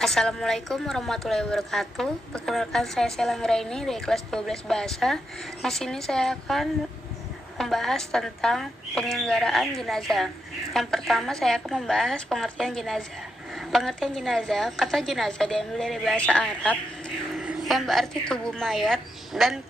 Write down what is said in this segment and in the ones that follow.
Assalamualaikum warahmatullahi wabarakatuh. Perkenalkan, saya Sela Ngraini dari kelas 12 Bahasa. Di sini saya akan membahas tentang penyelenggaraan jenazah. Yang pertama, saya akan membahas pengertian jenazah. Pengertian jenazah, kata jenazah diambil dari bahasa Arab yang berarti tubuh mayat dan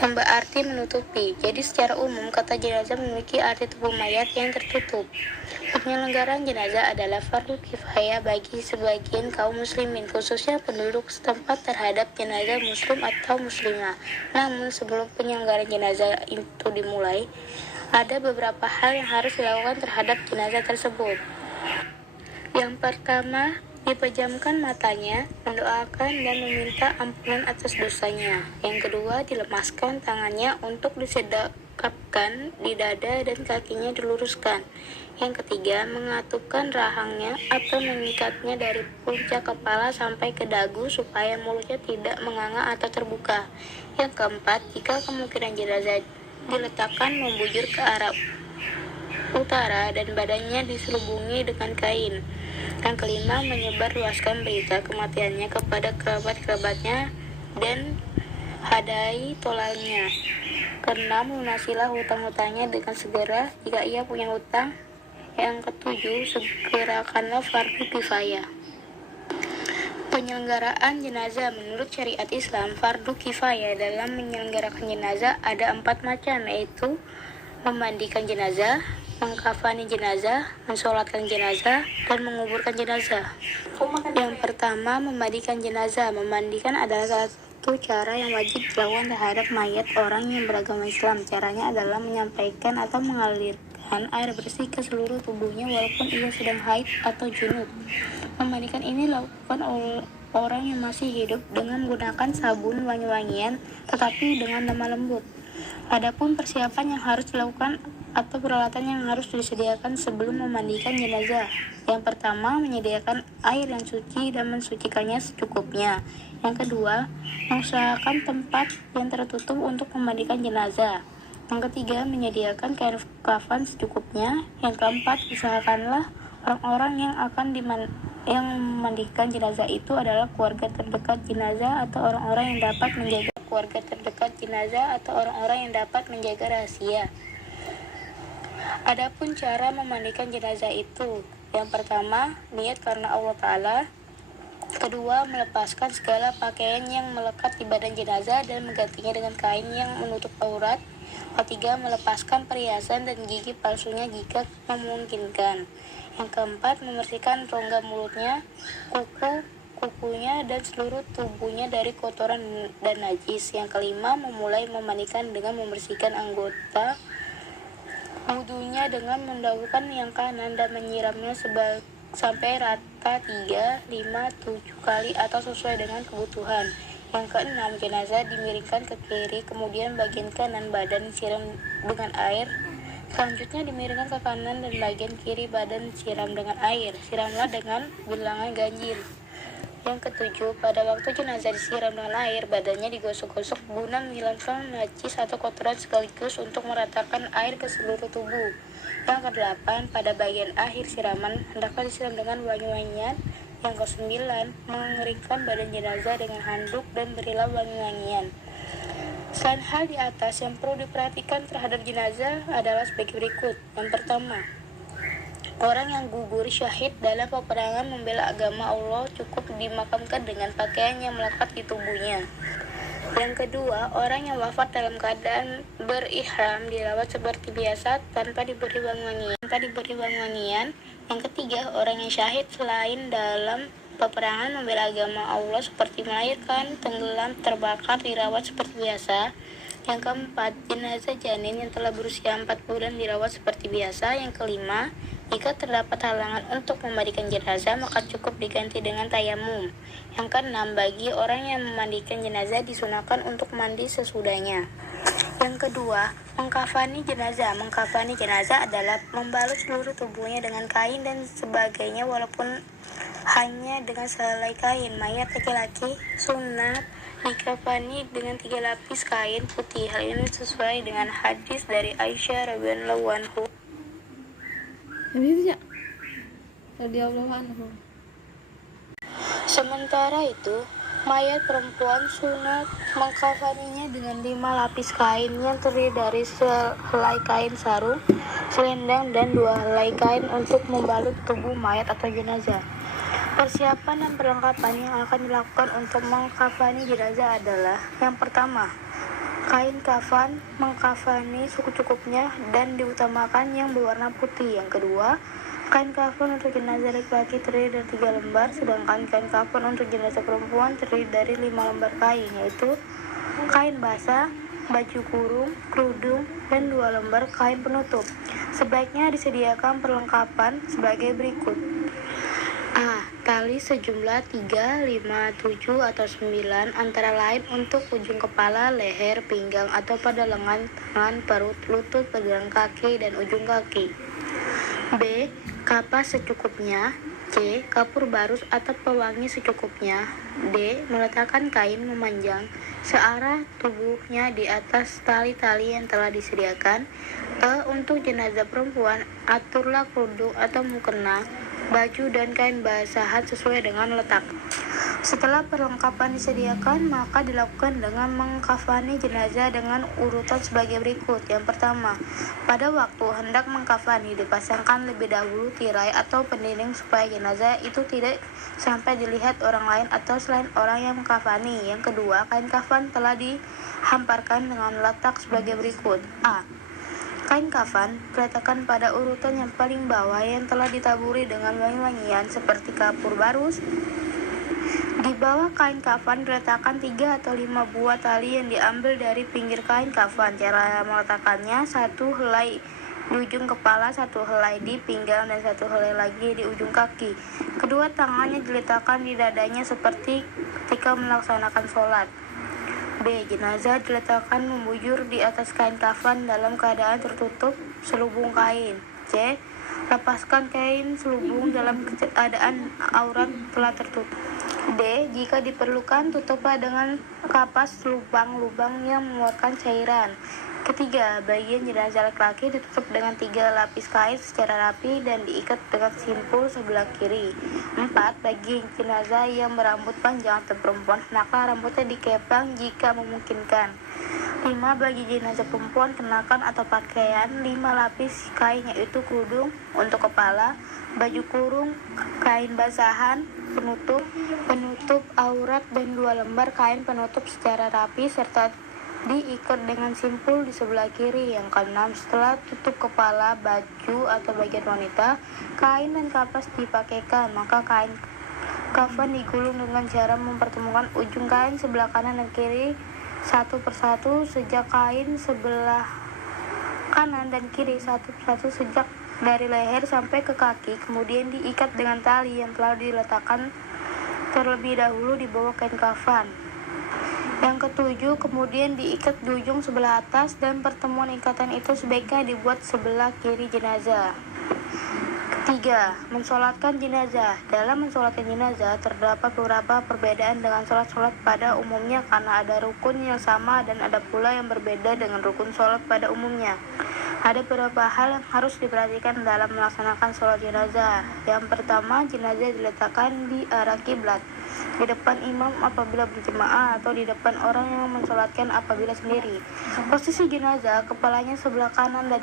yang berarti menutupi. Jadi secara umum kata jenazah memiliki arti tubuh mayat yang tertutup. Penyelenggaraan jenazah adalah fardu kifayah bagi sebagian kaum muslimin, khususnya penduduk setempat terhadap jenazah muslim atau muslimah. Namun sebelum penyelenggaraan jenazah itu dimulai, ada beberapa hal yang harus dilakukan terhadap jenazah tersebut. Yang pertama, dipejamkan matanya, mendoakan dan meminta ampunan atas dosanya. Yang kedua, dilemaskan tangannya untuk disedekapkan di dada dan kakinya diluruskan. Yang ketiga, mengatupkan rahangnya atau mengikatnya dari puncak kepala sampai ke dagu supaya mulutnya tidak menganga atau terbuka. Yang keempat, jika kemungkinan jenazah diletakkan membujur ke arah utara dan badannya diselubungi dengan kain. Yang kelima, menyebar luaskan berita kematiannya kepada kerabat-kerabatnya dan hadai tolalnya. Keenam, lunasilah hutang-hutangnya dengan segera jika ia punya hutang. Yang ketujuh, segerakanlah fardu kifayah. Penyelenggaraan jenazah menurut syariat Islam, fardu kifayah dalam menyelenggarakan jenazah ada 4 macam, yaitu memandikan jenazah, mengkafani jenazah, mensolatkan jenazah, dan menguburkan jenazah. Yang pertama, memandikan jenazah. Memandikan adalah satu cara yang wajib dilakukan terhadap mayat orang yang beragama Islam. Caranya adalah menyampaikan atau mengalirkan air bersih ke seluruh tubuhnya walaupun ia sedang haid atau junub. Memandikan ini dilakukan oleh orang yang masih hidup dengan menggunakan sabun wangi-wangian tetapi dengan lemah lembut. Adapun persiapan yang harus dilakukan atau peralatan yang harus disediakan sebelum memandikan jenazah. Yang pertama, menyediakan air yang suci dan mensucikannya secukupnya. Yang kedua, mengusahakan tempat yang tertutup untuk memandikan jenazah. Yang ketiga, menyediakan kain kafan secukupnya. Yang keempat, usahakanlah orang-orang yang akan memandikan jenazah itu adalah keluarga terdekat jenazah atau orang-orang yang dapat menjaga rahasia. Adapun cara memandikan jenazah itu, yang pertama, niat karena Allah Ta'ala. Kedua, melepaskan segala pakaian yang melekat di badan jenazah dan menggantinya dengan kain yang menutup aurat. Ketiga, melepaskan perhiasan dan gigi palsunya jika memungkinkan. Yang keempat, membersihkan rongga mulutnya, kukunya dan seluruh tubuhnya dari kotoran dan najis. Yang kelima, memulai memandikan dengan membersihkan anggota wudunya dengan mendahulukan yang kanan dan menyiramnya sampai rata 3, 5, 7 kali atau sesuai dengan kebutuhan. Yang keenam, jenazah dimiringkan ke kiri, kemudian bagian kanan badan disiram dengan air. Selanjutnya dimiringkan ke kanan dan bagian kiri badan disiram dengan air. Siramlah dengan bilangan ganjil. Yang ketujuh, pada waktu jenazah disiram dengan air, badannya digosok-gosok guna menghilangkan najis atau kotoran sekaligus untuk meratakan air ke seluruh tubuh. Yang kedelapan, pada bagian akhir siraman, hendaklah disiram dengan wangi-wangian. Yang kesembilan, mengeringkan badan jenazah dengan handuk dan berilah wangi-wangian. Selain hal di atas, yang perlu diperhatikan terhadap jenazah adalah sebagai berikut. Yang pertama, orang yang gugur syahid dalam peperangan membela agama Allah cukup dimakamkan dengan pakaian yang melekat di tubuhnya. Yang kedua, orang yang wafat dalam keadaan berihram dirawat seperti biasa tanpa diberi wangi-wangian. Yang ketiga, orang yang syahid selain dalam peperangan membela agama Allah seperti melahirkan, tenggelam, terbakar dirawat seperti biasa. Yang keempat, jenazah janin yang telah berusia 4 bulan dirawat seperti biasa. Yang kelima, jika terdapat halangan untuk memandikan jenazah, maka cukup diganti dengan tayamum. Yang keenam, bagi orang yang memandikan jenazah disunahkan untuk mandi sesudahnya. Yang kedua, mengkafani jenazah. Mengkafani jenazah adalah membalut seluruh tubuhnya dengan kain dan sebagainya walaupun hanya dengan sehelai kain. Mayat laki-laki sunat dikafani dengan 3 lapis kain putih. Hal ini sesuai dengan hadis dari Aisyah radhiyallahu anha. Ini ya radhiyallahu anhu. Sementara itu, mayat perempuan sunat mengkafaninya dengan 5 lapis kain yang terdiri dari sehelai kain sarung, selendang, dan 2 helai kain untuk membalut tubuh mayat atau jenazah. Persiapan dan perlengkapan yang akan dilakukan untuk mengkafani jenazah adalah: yang pertama, kain kafan mengkafani secukupnya dan diutamakan yang berwarna putih. Yang kedua, kain kafan untuk jenazah laki-laki terdiri dari 3 lembar, sedangkan kain kafan untuk jenazah perempuan terdiri dari 5 lembar kain, yaitu kain basah, baju kurung, kerudung, dan 2 lembar kain penutup. Sebaiknya disediakan perlengkapan sebagai berikut. A. Tali sejumlah 3, 5, 7, atau 9 antara lain untuk ujung kepala, leher, pinggang, atau pada lengan, tangan, perut, lutut, pergelangan kaki, dan ujung kaki. B. Kapas secukupnya. C. Kapur barus atau pewangi secukupnya. D. Meletakkan kain memanjang searah tubuhnya di atas tali-tali yang telah disediakan. E. Untuk jenazah perempuan, aturlah kerudung atau mukena, baju, dan kain basahan sesuai dengan letak. Setelah perlengkapan disediakan, maka dilakukan dengan mengkafani jenazah dengan urutan sebagai berikut. Yang pertama, pada waktu hendak mengkafani dipasangkan lebih dahulu tirai atau pendinding supaya jenazah itu tidak sampai dilihat orang lain atau selain orang yang mengkafani. Yang kedua, kain kafan telah dihamparkan dengan letak sebagai berikut. A. Kain kafan diletakkan pada urutan yang paling bawah yang telah ditaburi dengan wangi-wangian seperti kapur barus. Di bawah kain kafan diletakkan 3 atau 5 buah tali yang diambil dari pinggir kain kafan. Cara meletakkannya: 1 helai di ujung kepala, 1 helai di pinggang, dan 1 helai lagi di ujung kaki. Kedua tangannya diletakkan di dadanya seperti ketika melaksanakan sholat. B. Jenazah diletakkan membujur di atas kain kafan dalam keadaan tertutup selubung kain. C. Lepaskan kain selubung dalam keadaan aurat telah tertutup. D. Jika diperlukan, tutuplah dengan kapas lubang-lubang yang mengeluarkan cairan. Ketiga, bagian jenazah laki-laki ditutup dengan 3 lapis kain secara rapi dan diikat dengan simpul sebelah kiri. 4. Bagi jenazah yang berambut panjang atau perempuan, hendaklah rambutnya dikepang jika memungkinkan. 5. Bagi jenazah perempuan, kenakan atau pakaian 5 lapis kain, yaitu kerudung untuk kepala, baju kurung, kain basahan, penutup aurat, dan 2 lembar kain penutup secara rapi serta diikat dengan simpul di sebelah kiri. Yang keenam, setelah tutup kepala, baju atau bagian wanita, kain dan kapas dipakaikan, maka kain kafan digulung dengan cara mempertemukan ujung kain sebelah kanan dan kiri satu persatu sejak kain sebelah kanan dan kiri satu persatu sejak dari leher sampai ke kaki, kemudian diikat dengan tali yang telah diletakkan terlebih dahulu di bawah kain kafan. Yang ketujuh, kemudian diikat di ujung sebelah atas, dan pertemuan ikatan itu sebaiknya dibuat sebelah kiri jenazah. Ketiga, mensolatkan jenazah. Dalam mensolatkan jenazah terdapat beberapa perbedaan dengan sholat-sholat pada umumnya karena ada rukun yang sama dan ada pula yang berbeda dengan rukun sholat pada umumnya. Ada beberapa hal yang harus diperhatikan dalam melaksanakan sholat jenazah. Yang pertama, jenazah diletakkan di arah kiblat, di depan imam apabila berjemaah atau di depan orang yang mensolatkan apabila sendiri. Posisi jenazah, kepalanya sebelah kanan dan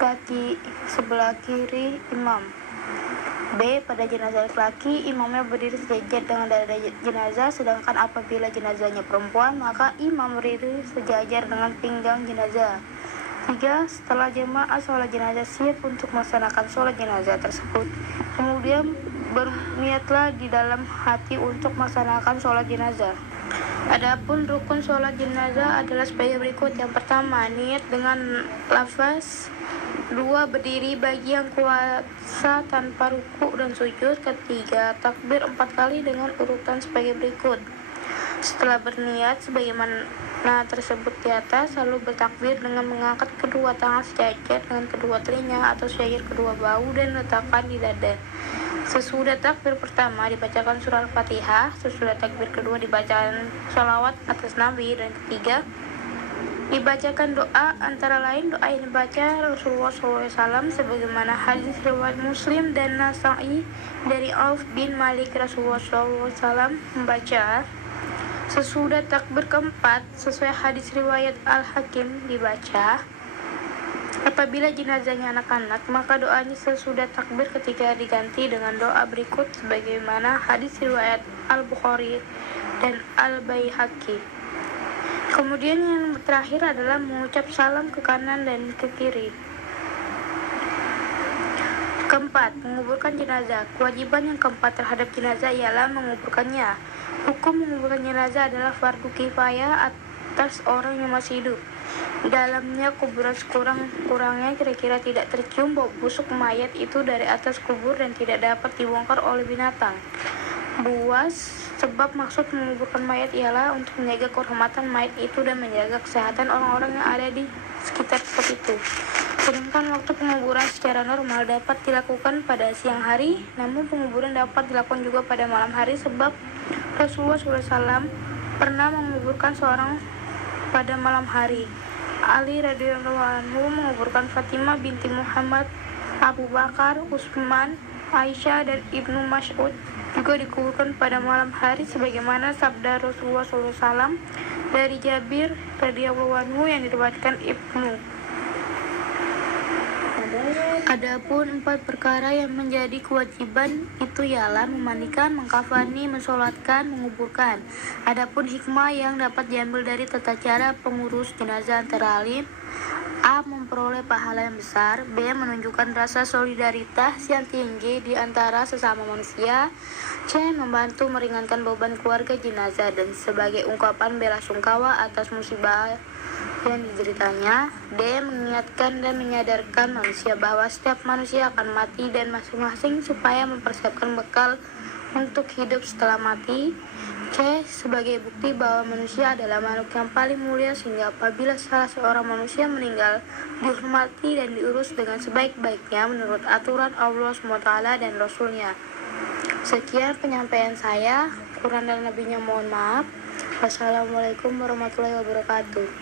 kaki sebelah kiri imam. B. Pada jenazah laki-laki, imamnya berdiri sejajar dengan dada jenazah, sedangkan apabila jenazahnya perempuan, maka imam berdiri sejajar dengan pinggang jenazah. 3. Setelah jemaah sholat jenazah siap untuk melaksanakan sholat jenazah tersebut, kemudian berniatlah di dalam hati untuk melaksanakan sholat jenazah. Adapun rukun sholat jenazah adalah sebagai berikut. Yang pertama, niat dengan lafaz. 2. Berdiri bagi yang kuasa tanpa ruku dan sujud. Ketiga, takbir 4 kali dengan urutan sebagai berikut. Setelah berniat sebagaimana tersebut di atas, lalu bertakbir dengan mengangkat kedua tangan sejajar dengan kedua telinga atau sejajar kedua bahu dan letakkan di dada. Sesudah takbir pertama dibacakan surah Al-Fatihah, sesudah takbir kedua dibacakan sholawat atas Nabi, dan ketiga Dibacakan doa, antara lain doa yang dibaca Rasulullah SAW sebagaimana hadis riwayat Muslim dan Nasa'i dari Auf bin Malik. Rasulullah SAW membaca sesudah takbir keempat sesuai hadis riwayat Al-Hakim dibaca apabila jenazahnya anak-anak, maka doanya sesudah takbir ketika diganti dengan doa berikut sebagaimana hadis riwayat Al-Bukhari dan Al-Baihaqi. Kemudian yang terakhir adalah mengucap salam ke kanan dan ke kiri. Keempat, menguburkan jenazah. Kewajiban yang keempat terhadap jenazah ialah menguburkannya. Hukum menguburkan jenazah adalah fardu kifayah atas orang yang masih hidup. Dalamnya kuburan sekurang-kurangnya kira-kira tidak tercium bau busuk mayat itu dari atas kubur dan tidak dapat dibongkar oleh binatang buas. Sebab maksud menguburkan mayat ialah untuk menjaga kehormatan mayat itu dan menjaga kesehatan orang-orang yang ada di sekitar tempat itu. Sedangkan waktu penguburan secara normal dapat dilakukan pada siang hari, namun penguburan dapat dilakukan juga pada malam hari sebab Rasulullah SAW pernah menguburkan seorang pada malam hari. Ali radhiyallahu anhu menguburkan Fatimah binti Muhammad, Abu Bakar, Utsman, Aisyah dan Ibnu Mas'ud juga dikuburkan pada malam hari sebagaimana sabda Rasulullah SAW dari Jabir radhiyallahu anhu yang diriwayatkan Ibnu. Adapun 4 perkara yang menjadi kewajiban itu ialah memandikan, mengkafani, mensolatkan, menguburkan. Adapun hikmah yang dapat diambil dari tata cara pengurus jenazah antara lain: A. Memperoleh pahala yang besar. B. Menunjukkan rasa solidaritas yang tinggi di antara sesama manusia. C. Membantu meringankan beban keluarga jenazah dan sebagai ungkapan bela sungkawa atas musibah yang dideritanya. D. Mengingatkan dan menyadarkan manusia bahwa setiap manusia akan mati dan masing-masing supaya mempersiapkan bekal untuk hidup setelah mati. C. Sebagai bukti bahwa manusia adalah makhluk yang paling mulia sehingga apabila salah seorang manusia meninggal dihormati dan diurus dengan sebaik-baiknya menurut aturan Allah SWT dan Rasulnya. Sekian penyampaian saya. Kurang dan lebihnya mohon maaf. Wassalamualaikum warahmatullahi wabarakatuh.